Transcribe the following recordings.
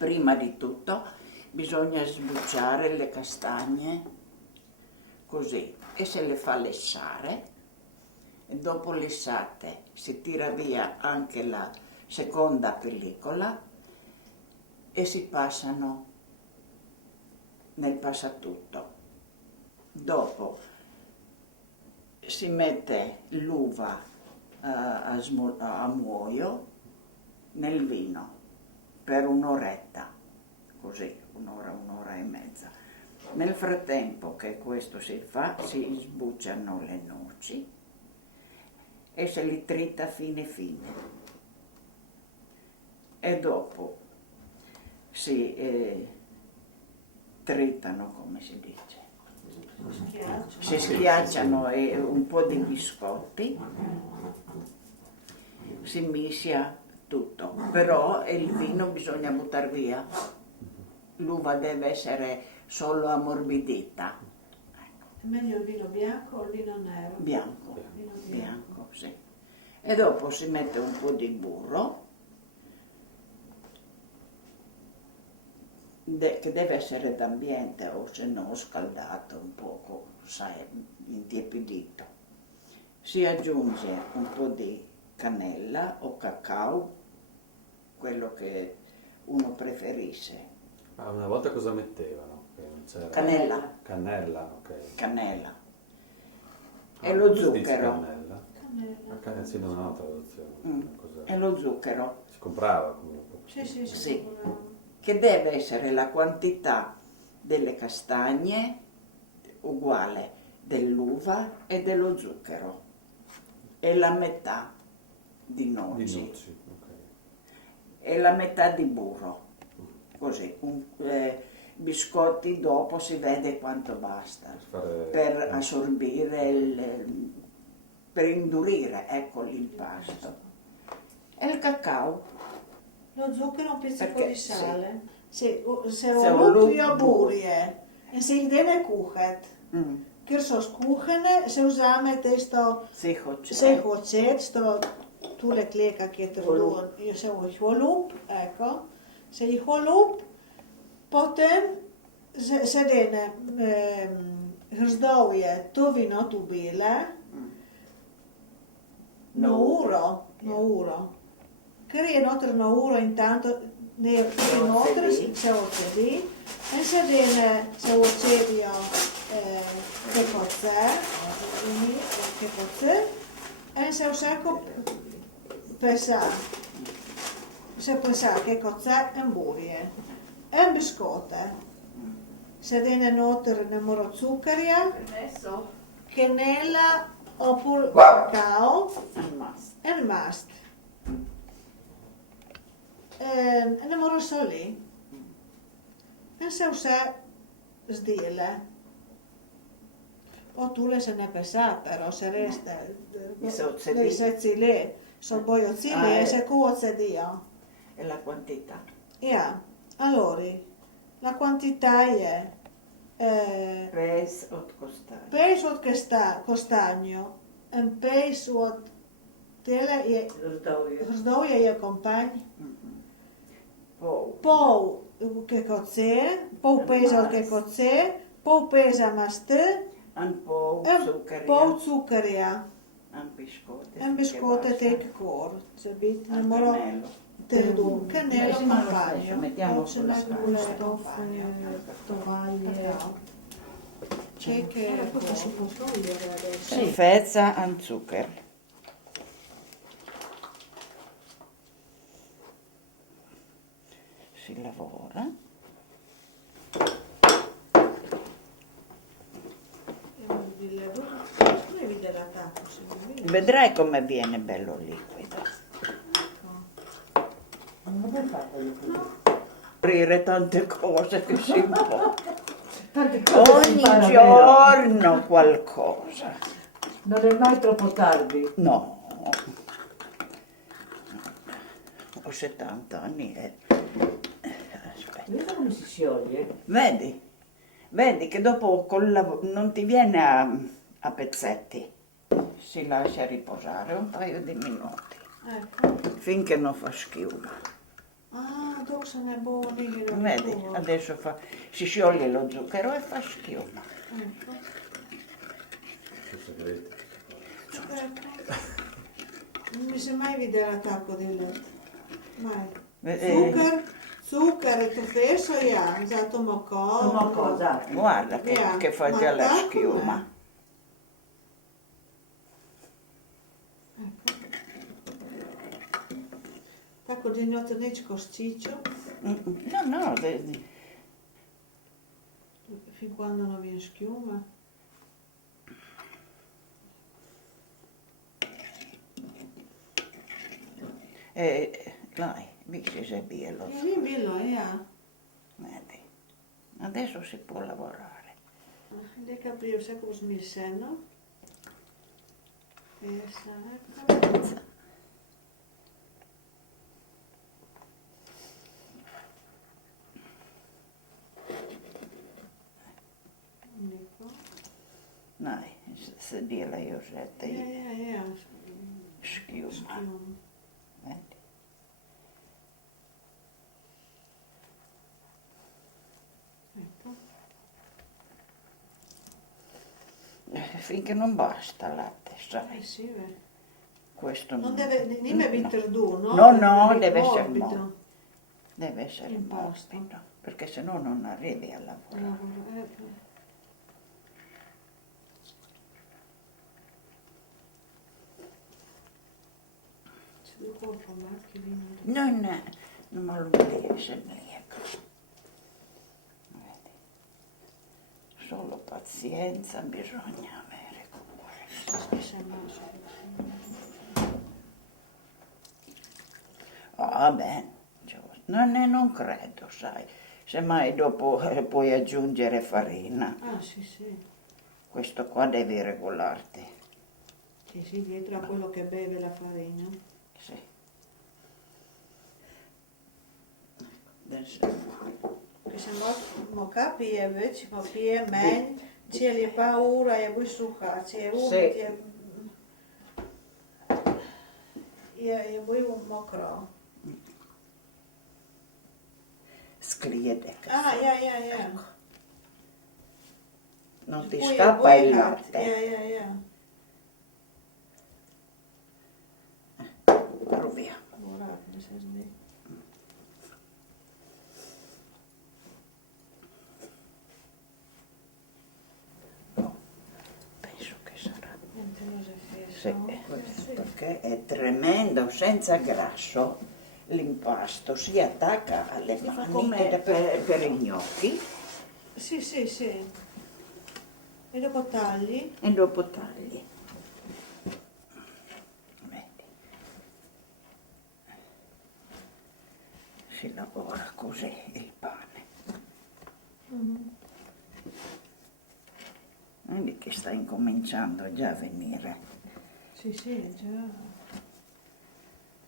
Prima di tutto bisogna sbucciare le castagne così e se le fa lessare e dopo lessate si tira via anche la seconda pellicola e si passano nel passatutto. Dopo si mette l'uva a muoio nel vino per un'oretta, così, un'ora e mezza. Nel frattempo che questo si fa, si sbucciano le noci e se li trita fine fine. E dopo si tritano, come si dice? Si schiacciano un po' di biscotti, si mischia tutto, però il vino bisogna buttare via, l'uva deve essere solo ammorbidita. È meglio il vino bianco o il vino nero? Bianco, Vino bianco, sì. E dopo si mette un po' di burro, che deve essere d'ambiente o se no scaldato un poco, sai, intiepidito. Si aggiunge un po' di cannella o cacao, quello che uno preferisce. Ah, una volta cosa mettevano? Che non c'era... Cannella. Cannella, ok. Cannella. Ah, E lo come si dice zucchero. cannella? Cannella. Sì, non ho traduzione. Cos'è? E lo zucchero. Si comprava comunque. Sì, sì, sì. Sì. Che deve essere la quantità delle castagne uguale dell'uva e dello zucchero e la metà di noci, Di noci, ok. e la metà di burro, così, biscotti dopo si vede quanto basta per assorbire, per indurire, ecco l'impasto. E il cacao. Lo zucchero, un pizzico Perché, di sale. Se Se lup jo burje en se idene kuchet. Mm. Kyrsos kuchene se usame testo Si hoće. se hoćet sto tule kleka kjeter duon jo se holup, ecco. Se i holup potem se dene hrzdovje to vino tu bile no uro. Ker je noter no uro intanto ne noter se ocedi en se dene se ocedio che cozze en se usako pesa se pesa che cozze en burje en biscotte se dene noter ne moro zuckerja cannella oppure cacao en mast. En ne moro soli. En se usa sdile. O tule se ne pesa, però se resta. Ocedi. Se cile. So poi ocile se cuocedio. E la quantità. Ja, allora, la quantità è Pes od costare. peis od costagno, en peis od tele je hrzdovje je kompanj, pol che cozze, pol pesa che cozze, pol pesa maste, Un po' en zucchero. pol zuckerja, Un biscotte. en biscotte tek kor, se bit ne moro ter du, cannella compagno, Mettiamo se sulla ne scala. gule Tovaglie. c'è che Questo si può togliere adesso. Sì. Fezza an zucchero. Si lavora. Vedrai come viene bello liquido. Aprire tante cose che si può. Ogni giorno qualcosa. Non è mai troppo tardi. No. Ho 70 anni e... Aspetta. Vedi come si scioglie? Vedi? Vedi che dopo non ti viene a pezzetti. Si lascia riposare un paio di minuti. Ecco. Finché non fa schiuma. Ah, Tanto sono buoni. Vedi, adesso si scioglie lo zucchero e fa schiuma. Ecco. Sono segreti. Ecco. Non mi si mai vedere l'attacco di latte. Mai. Zucchero e caffè soia, usato mocco. Una cosa. Guarda che fa già la schiuma. Ecco. Tako di notte ne ciccio. No, Fin quando non viene schiuma. Dai, miksi se bielo. E lì bello, Vedi, adesso si può lavorare. Le capire se cosa mi seno. Ecco. Ecco. Dai, se dia la Josetta Ja. schiuma. Vedi? Ecco. Finché non basta il latte, sai? Sì, beh. Questo Non deve nemmeno vincere tu, no? No, deve essere morbido. morbido. Deve essere Impasto. morbido, perché se no non arrivi a lavorare. C'è due colpo, ma che vino. Non me lo riesce ecco. Vedi? Solo pazienza bisogna avere con questo. Ah, beh, non credo, sai. Semmai dopo puoi aggiungere farina. Ah, sì. Questo qua devi regolarti. Sì, dietro a quello che beve la farina. Sì. Adesso. Che se mo capi e invece ma pie men c'è le paura e vuoi succa, c'è uno Sì. che e vuoi un mocro. Scriede. Ah, ja. Non ti Poi scappa vuoi il cat. latte. Ja. Proviamo. Ora, mi sa smetti. Penso che sarà. Sì. Sì, perché è tremendo, senza grasso l'impasto si attacca alle Si fa mani come- per i gnocchi Sì. E dopo tagli? e dopo tagli. Vedi. Si lavora così il pane. Vedi che sta incominciando già a venire. Sì, già.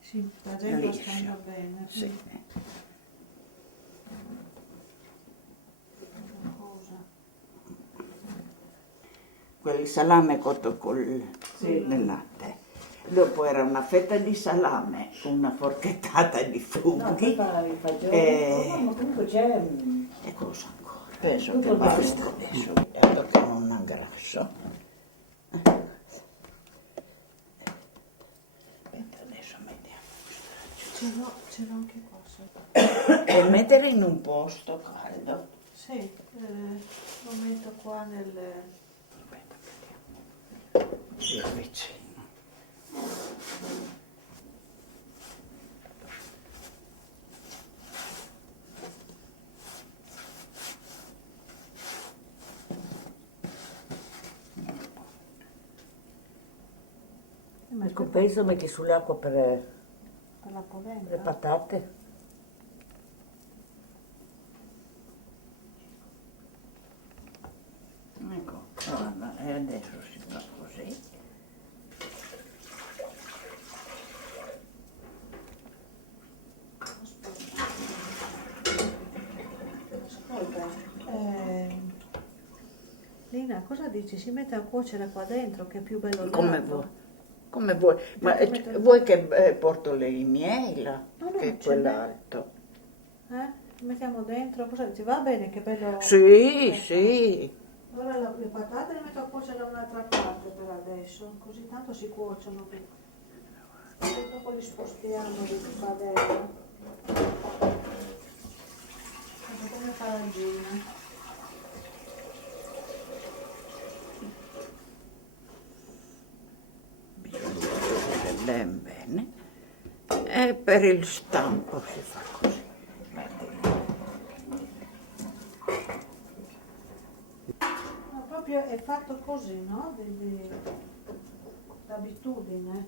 Sì, sta già impastando bene. Sì. Una cosa. Quel salame cotto col Sì. nel latte. Dopo era una fetta di salame, una forchettata di No, funghi poi i fagioli. Ma comunque c'è. e cosa ancora. Penso Tutto che bene. basta adesso, perché non ha grasso. Aspetta, adesso mettiamo. Ce l'ho anche qua sotto. E mettere in un posto caldo. Sì, lo metto qua nel... Aspetta, vediamo. Io vicino. Ecco, penso metti sull'acqua per Per la polenta. le patate. Ecco, guarda, e adesso si fa così. Ascolta, Lina, cosa dici? Si mette a cuocere qua dentro che è più bello Come largo? vuoi. Come vuoi. Ma Come te- vuoi che porto le miei là? No, che è ce n'è. quell'alto? Mettiamo dentro, cosa dici? Va bene, che bello. Sì, sì. Ora le patate le metto a cuocere da un'altra parte per adesso, così tanto si cuociono. E dopo li spostiamo di padella. Come faragina. Bisogna cuocere ben bene. E per il stampo si fa così. Metti lì. Ma proprio è fatto così, no? D'abitudine.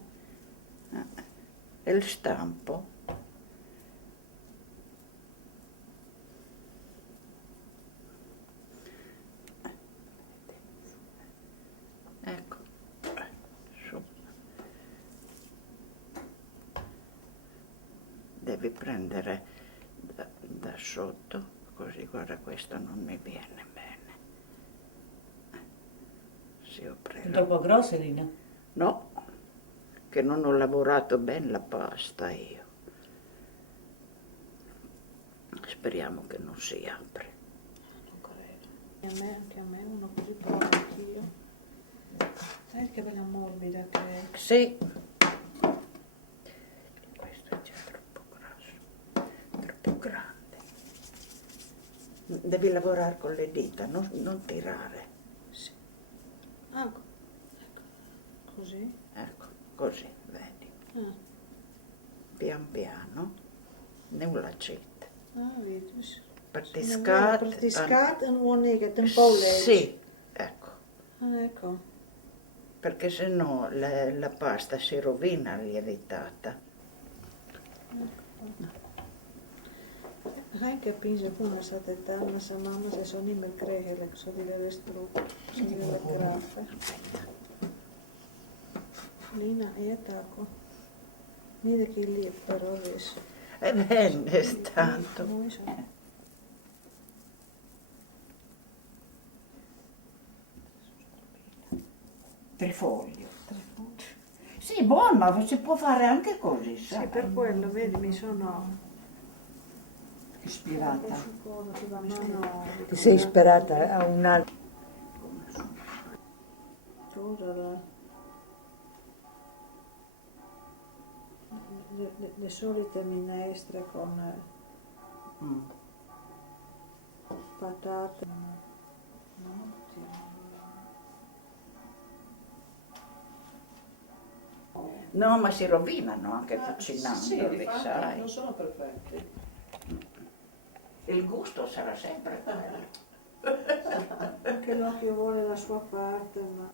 E il stampo. Ecco, su. Devi prendere da sotto, così, guarda, questo non mi viene bene. Si apre. Troppo grosse, Lina? No, che non ho lavorato bene la pasta io. Speriamo che non si apre. Non credo. Anche a me uno così provo anch'io. Sai che bella morbida che è. Sì. Questo è già troppo grosso, troppo grande. Devi lavorare con le dita, non tirare. Sì. Ah, ecco. Così. Ecco, così, vedi. Ah, Pian piano, non lancette. vedi. Partiscat. Partiscat en wanneer het een poleet. Sì, ecco. Ah, ecco. Perché se no la pasta si rovina lievitata. Hij heb pinse kuna sate täällä sa mamma se on nimel krehelle, kun se oli restru. Se oli vielä graffe. Lina etako. Niitäkin lieppero olisi. E venne tanto. Muisa. Trifoglio. Sì, buono, ma si può fare anche così, Sì, sai? per quello, vedi, mi sono Ispirata. Ti sei ispirata a un altro. Le solite minestre con patate. No, ma si rovinano anche Sì, cucinandoli, infatti, sai? non sono perfetti. Il gusto sarà sempre quello. Anche l'occhio vuole la sua parte, ma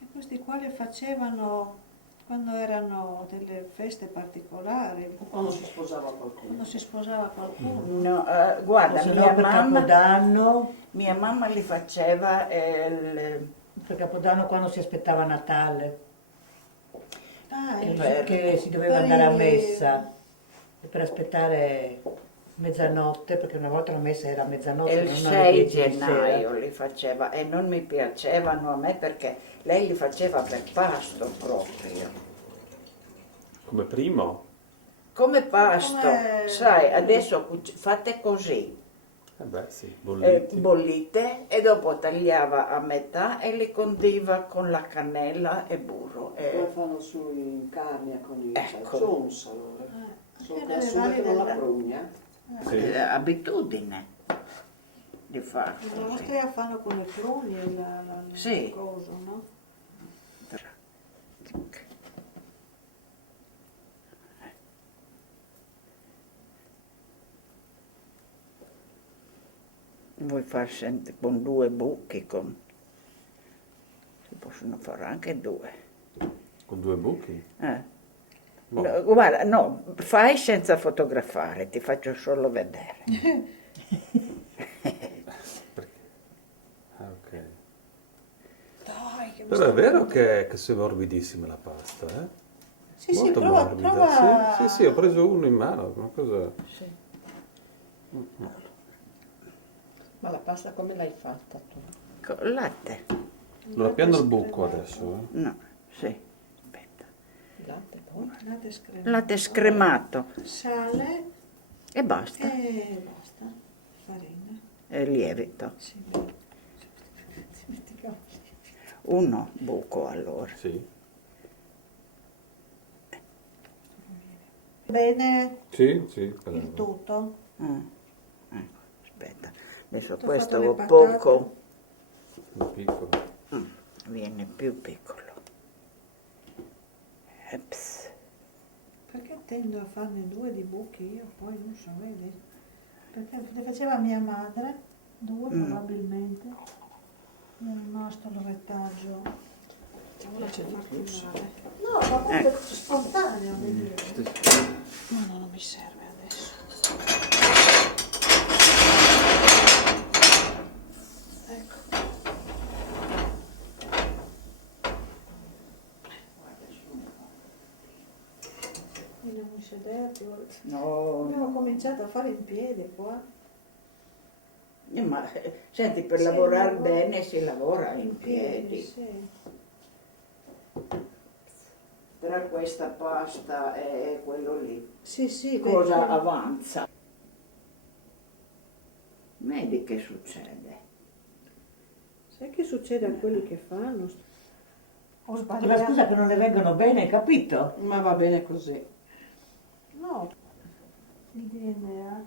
e questi qua le facevano quando erano delle feste particolari, Quando si sposava qualcuno. quando si sposava qualcuno. No, guarda, Se no per Capodanno, mia mamma li faceva per Capodanno quando si aspettava Natale, Ah, che si doveva per andare a i- messa, e per aspettare mezzanotte, perché una volta la messa era a mezzanotte, il non alle 6 10 di gennaio sera. li faceva e non mi piacevano a me perché lei li faceva per pasto proprio. Come primo? Come pasto, Come- sai, adesso fate così, Eh beh sì, bolliti. bollite e dopo tagliava a metà e li condiva con la cannella e burro. Come fanno sui carni con i Ecco. salsons allora. Solo che nelle la suga che non la varie prugna. Sì. Abitudine di farlo Le così. nostre fanno con le pruni e Sì. il coso, no? Vuoi far con 2 buchi, si possono fare anche 2. Con 2 buchi? Boh. No, guarda, no, fai senza fotografare, ti faccio solo vedere. Perché? Ah, ok. Dai, che Però è vero che è morbidissima la pasta, eh? Sì, sì, Molto prova, morbida. prova. Sì, sì, sì, ho preso uno in mano, una cosa... Ma la pasta come l'hai fatta tu? Con latte. Allora, piano il buco adesso, eh? No, sì. Aspetta. Latte poi? Latte scremato. Latte scremato Sale e basta. e basta. Farina. E lievito. Sì. Dimenticavo. Uno buco allora. Sì. Bene Sì, sì, il prego. tutto. Ecco, aspetta. Adesso Ho questo fatto le ho patate. poco. Un piccolo. Viene più piccolo. Eps. Perché tendo a farne 2 di buchi io, poi non so, vedi? Perché le faceva mia madre, 2 probabilmente. Mi è rimasto il retaggio. Ora c'è farti male. No, ma proprio spontaneo, vedi? No, no, non mi serve adesso. Ecco. Vogliamo sederti? No, Abbiamo cominciato a fare in piedi qua. ma senti, per Sì, lavorare ma- bene si lavora in piedi. Sì. Tra questa pasta e quello lì, Sì, sì, cosa vedi. avanza? Vedi che succede? Sai che succede a quelli che fanno? Ho Ma sbagliato. scusa che non ne vengono bene, capito? Ma va bene così. No, il DNA.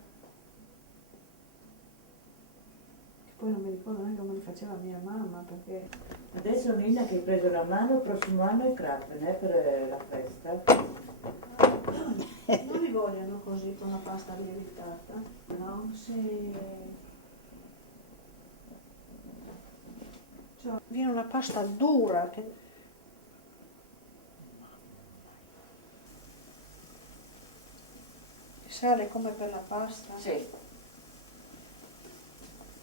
Che poi non mi ricordo neanche come li faceva mia mamma, perché Adesso Nina che hai preso la mano, il prossimo anno è Krafen, per la festa. non li vogliono così con la pasta lievitata. No, sì. Cioè, viene una pasta dura che sale come per la pasta. Sì.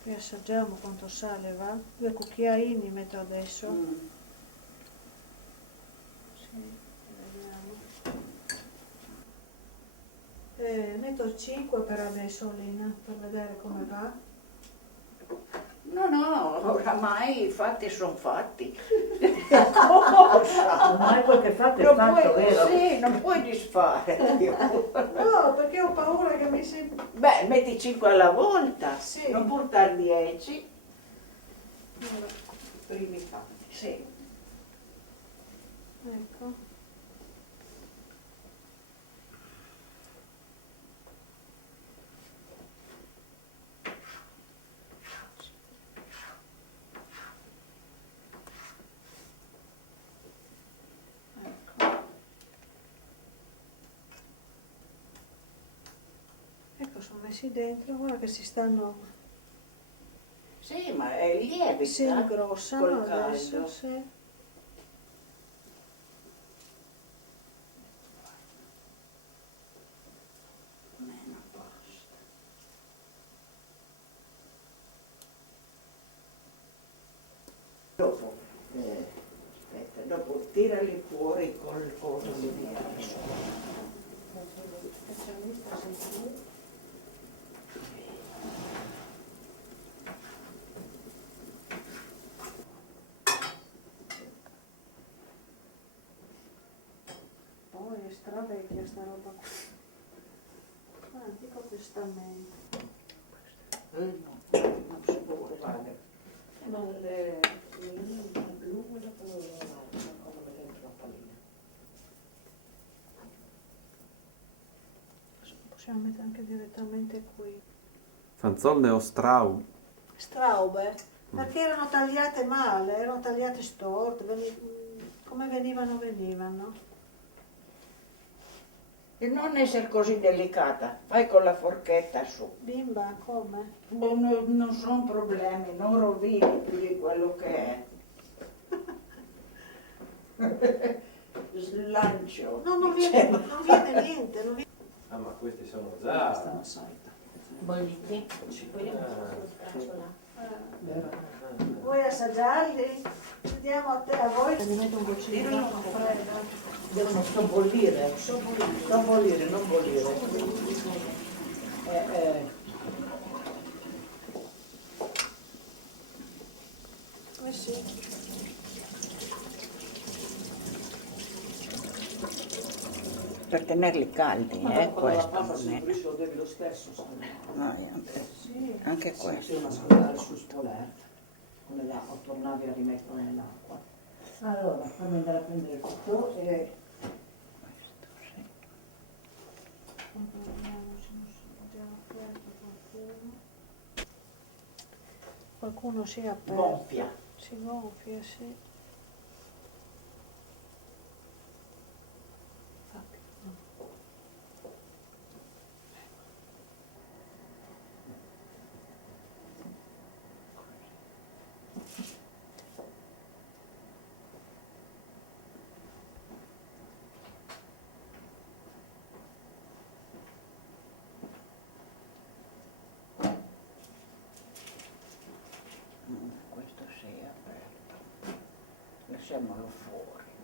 Qui assaggiamo quanto sale, va? 2 cucchiaini metto adesso. Sì, vediamo. Metto 5 per adesso, Lina, per vedere come va. No, oramai i fatti sono fatti. Ormai quel che fate è Non fatto, puoi, vero? sì, non puoi disfare. No, perché ho paura che mi si... Beh, metti 5 alla volta, Sì. non portare 10. Primi fatti. Sì. Ecco. Ecco, sono messi dentro, guarda che si stanno... Sì, ma è lievita. Si ingrossano col adesso, caldo. sì. Meno pasta. Dopo, aspetta, dopo tirali fuori col coso di bianco. Poi è stravecchia sta roba qua. Antico testamento. No, non si può guardare. Ma le blu dopo come dentro la pallina. Possiamo mettere anche direttamente qui. Fanzolle o Straub? Straube, perché erano tagliate male, erano tagliate storte, come venivano. E non essere così delicata, fai con la forchetta su. Bimba, come? Boh, non sono problemi, non rovini più di quello che è. Slancio. No, non viene niente, non viene. Ah, ma questi sono già... Stanno salta. Bolliti? Vuoi assaggiarli? Vediamo a voi. Ne metto un goccino d'acqua fredda. Devono sobbollire. Sobbollire, non bollire. per tenerli caldi, questo Papa non se è. lo devi lo stesso, sai. No, anche Sì, questo. devi mascolare sul spoletto, come l'acqua, tornavi a rimetterlo nell'acqua. Allora, fammi andare a prendere il tutto e... Questo sì. Vediamo se non sono già aperto qualcuno. Qualcuno si è aperto. Gonfia. Si gonfia, sì. Questo sì è aperto. Lasciamolo fuori.